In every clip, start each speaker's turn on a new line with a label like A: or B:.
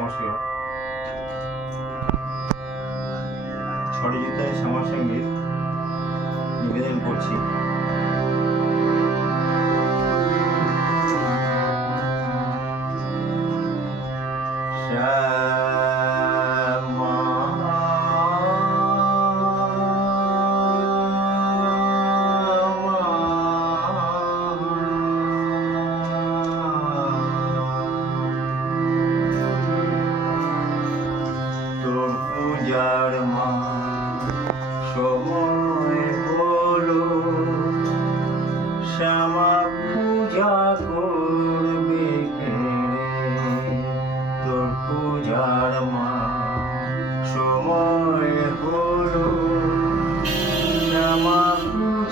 A: নমস্কার সরজিতায় শ্যামা সংগীত নিবেদন করছি।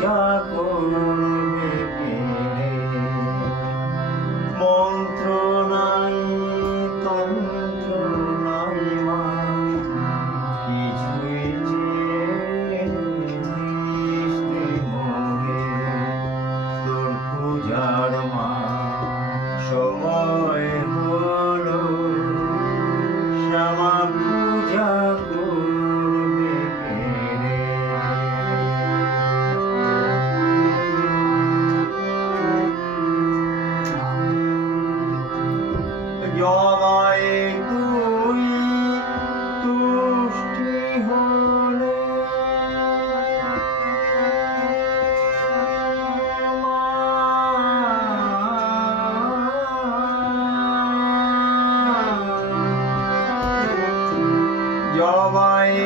A: Jago. জগায় তুই তুষ্টি হলে। জগায়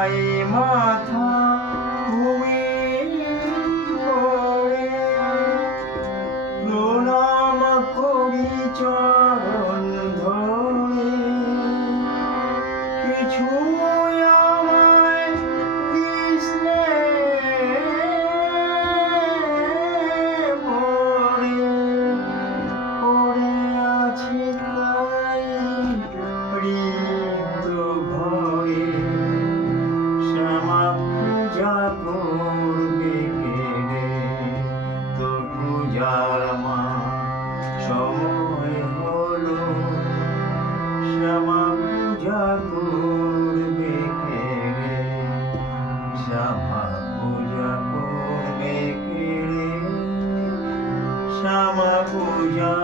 A: হয় মাথা প্রণাম করি চল। করবে কে রে শ্যামা পূজা করবে কে রে? শ্যামা পূজা